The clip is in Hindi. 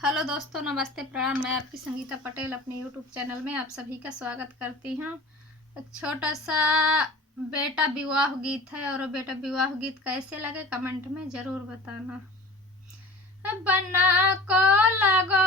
हेलो दोस्तों, नमस्ते, प्रणाम। मैं आपकी संगीता पटेल अपने यूट्यूब चैनल में आप सभी का स्वागत करती हूँ। एक छोटा सा बेटा विवाह गीत है और बेटा विवाह गीत कैसे लगे कमेंट में ज़रूर बताना। बना को लगो